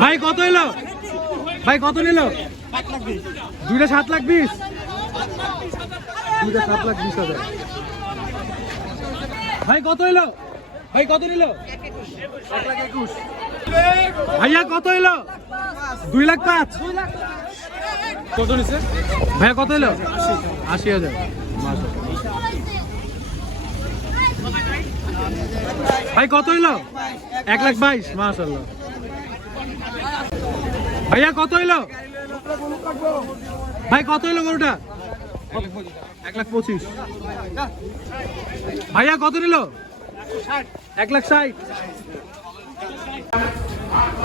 ভাই, কত এলো? ভাই, কত নিল? দুইটা সাত লাখ বিশ। দুইটা সাত লাখ বিশ হাজার। ভাই, কত এলো? ভাই, কত নিল? ভাইয়া, কত এলো? দুই লাখ পাঁচ। কত নিছে? ভাইয়া, কত এলো? আশি হাজার। ভাই, কত এলো এক লাখ বাইশ মাশাল্লাহ ভাইয়া, কত এলো ভাই, কত এলো গরুটা? এক লাখ পঁচিশ। ভাইয়া, কত নিল এক লাখ ষাট।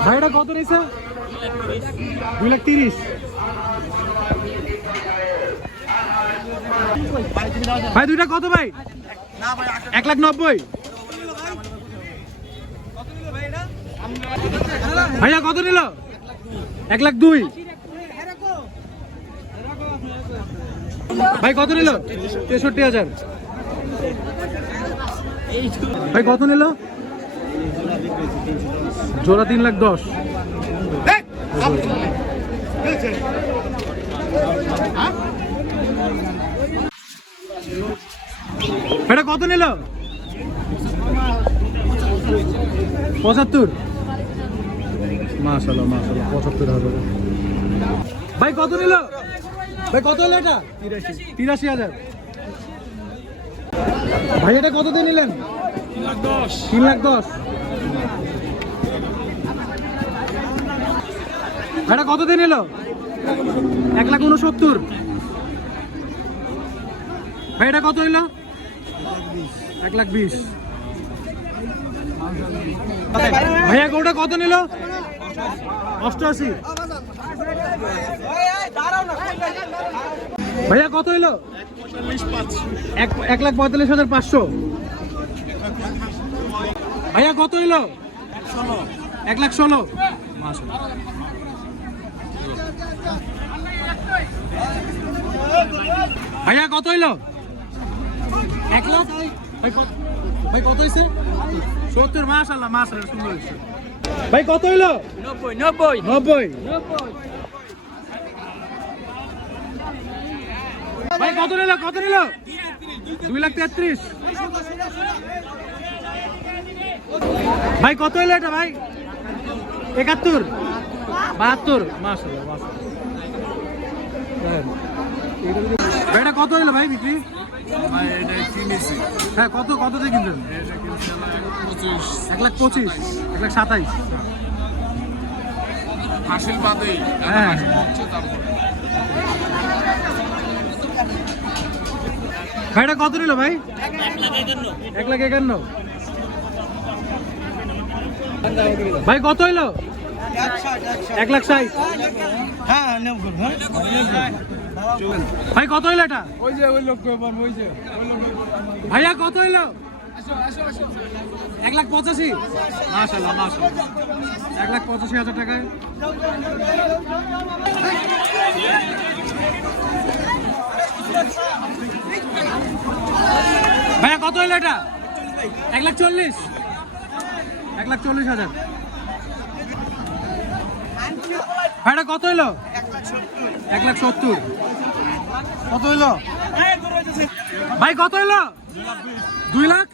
ভাইটা কত নিছে? দুই লাখ তিরিশ। ভাই, দুইটা কত ভাই? এক লাখ নব্বই। ভাইয়া, কত নিল? এক লাখ দুই। ভাই, কত নিল? তেষট্টি হাজার। ভাই, কত নিল? জোড়া তিন লাখ দশ। এটা কত নিল? পঁচাত্তর। মাশাল্লাহ মাশাল্লাহ পঁচাত্তর হাজার। ভাই, কত নিল? ভাই, কত হলো এটা? তিরাশি হাজার। ভাই, এটা কত দিয়ে নিলেন? তিন লাখ দশ। এটা কত দিয়ে নিল? এক লাখ উনসত্তর। ভাই, এটা কত হইল? এক লাখ বিশ। ভাইয়া গরুটা কত নিল? অষ্টআশি। ভাইয়া কত হইল? এক লাখ পঁয়তাল্লিশ হাজার পাঁচশো। ভাইয়া কত হইল? এক লাখ ষোলো। ভাইয়া কত হইল? এক লাখ? ভাই কত ভাই কত হয়েছে সত্তর মাস আল্লাহ মাস সুন্দর হয়েছে ভাই কত হইল? নব্বই নব্বই। নব্বই। ভাই কত নিল কত নিল? দুই লাখ তেত্রিশ। ভাই কত হইল এটা ভাই? একাত্তর? বাহাত্তর? মাসাল্লাহ মাসাল্লাহ এটা কত হইল ভাই বিক্রি? হ্যাঁ কত কত দিয়ে কিনতেন এক লাখ পঁচিশ। এক লাখ সাতাইশ? হাসিল বাদেই হ্যাঁ। ভাইটা কত নিল ভাই? এক লাখ একান্ন। ভাই কত হইল? এক লাখ ষাট ভাই কত হইল এটা? ওই যে ওই লোক ওই যে ভাইয়া কত হইল? এক লাখ পঁচাশি? মাশাল্লাহ মাশাল্লাহ এক লাখ পঁচাশি হাজার টাকায়। ভাইয়া কত হইল এটা? এক লাখ চল্লিশ। এক লাখ চল্লিশ হাজার। ভাইটা কত হইল? এক লাখ সত্তর। কত হইল? ভাই, কত হইল? দুই লাখ?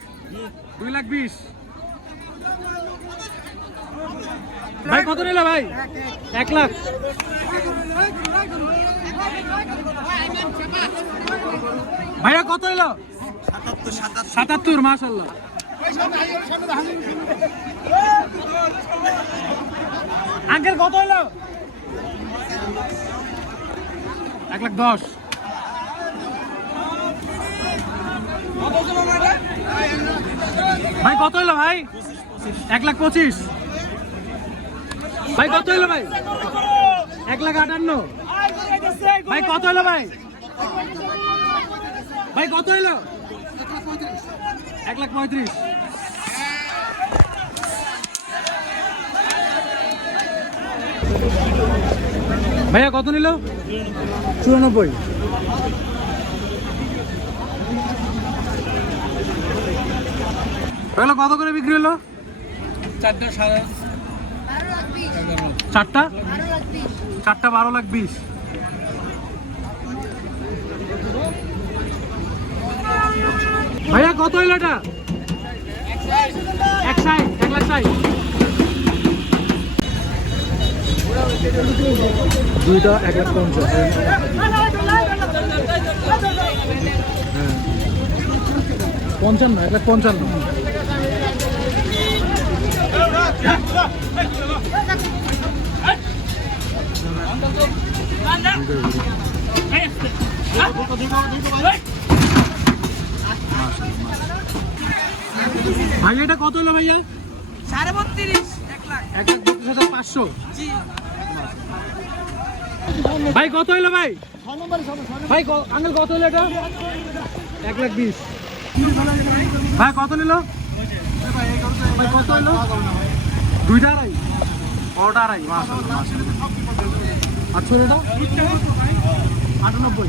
দুই লাখ বিশ। ভাই, কত নিল ভাই? এক লাখ। ভাইয়া, কত হইল? সাতাত্তর মাসাল্লাহ আঙ্কেল, কত হইল? এক লাখ দশ। ভাই, কত হইল ভাই? এক লাখ পঁচিশ। ভাই, কত হইল ভাই? এক লাখ আটান্ন। ভাই, কত হইল ভাই? ভাই, কত হইল? এক লাখ পঁয়ত্রিশ। ভাইয়া, কত নিল? চুরানব্বই। এগুলো কত করে বিক্রি হলো? চারটা সাড়ে চারটা? চারটা বারো লাখ বিশ। ভাইয়া কত হইল এটা? দুইটা এক লাখ পঞ্চাশ। হ্যাঁ। পঞ্চান্ন এক লাখ পঞ্চান্ন। ভাই এটা কত হলো ভাইয়া? সাড়ে বত্রিশ এক লাখ। এক লাখ বত্রিশ হাজার পাঁচশো। জি। ভাই, কত হলো ভাই? ভাই আঙ্কেল, কত হলো এটা? এক লাখ বিশ। ভাই, কত নিল? ভাই, কত হলো দুইটা আড়াই। বারোটা আড়াই। আর ছোটটা? আটানব্বই।